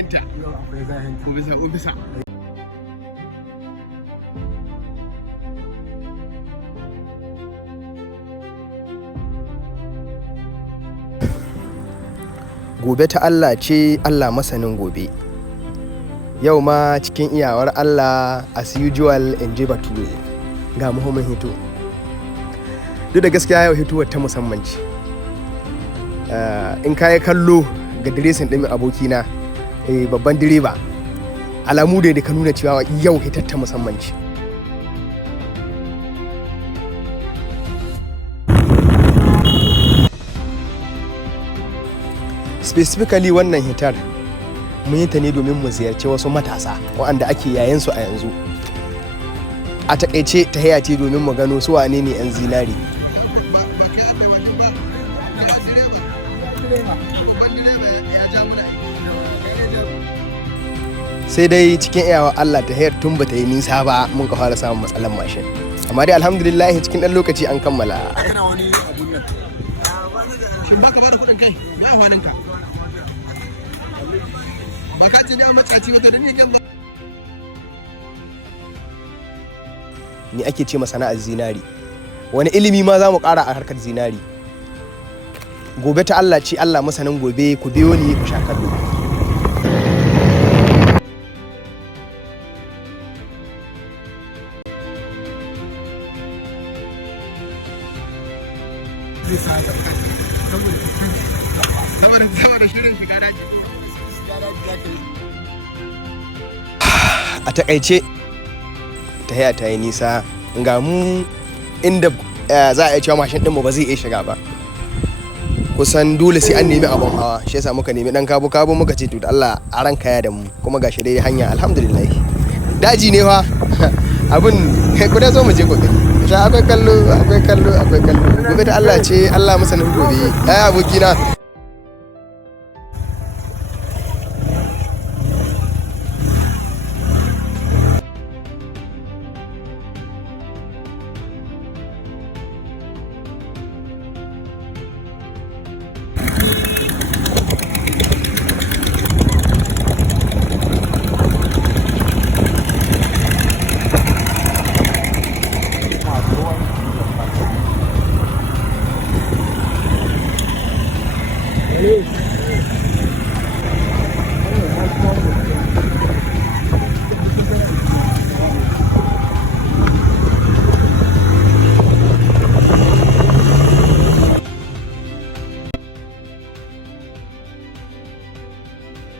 zahinta. Ofisa. Gobe ta Allah ce, Allah masanin gobe. Yau ma cikin iyawar Allah as usual in ji Bature ga muhimmin hito. Duk da gaskiya yau hitowar ta musamman ce. In ka yi kallo ga diresin ɗin abokina babban direba, alamu da ka nuna cewa yau hitar ta musamman ce. Specifically wannan hitar mun yi ta ne domin mu ziyarci wasu matasa waɗanda ake yayansu a yanzu. A takaice ta haya ce domin mu gano su wane ne 'yan zinari. Sai dai cikin iyawa Allah ta hayar tun bata yi nisa ba mun ka fara samun matsalar mashin. Amma dai alhamdulillah cikin ɗan lokaci an kammala. Shin baka bada kuɗin kai? Ya hwaninka. Baka ce ne matsaci wata da ne kan Ni ake ce masana'ar zinari. Wani ilimi ma za mu ƙara a harkar zinari. Gobe ta Allah ce, Allah masanin gobe, ku biyo ni ku sha kallo. saboda shirin shiga daji. A takaice ta haya ta yi nisa ga mu inda za a iya cewa mashin ɗinmu ba zai iya shiga ba. Kusan dole sai an nemi abin hawa, shi yasa muka nemi ɗan kabo muka ce to da Allah a ran kaya da mu, kuma gashi dai hanya alhamdulillah. Daji ne fa abin ku da zo mu je gobe. Akwai kallo. Gobe ta Allah ce, Allah masanin gobe. Ai abokina.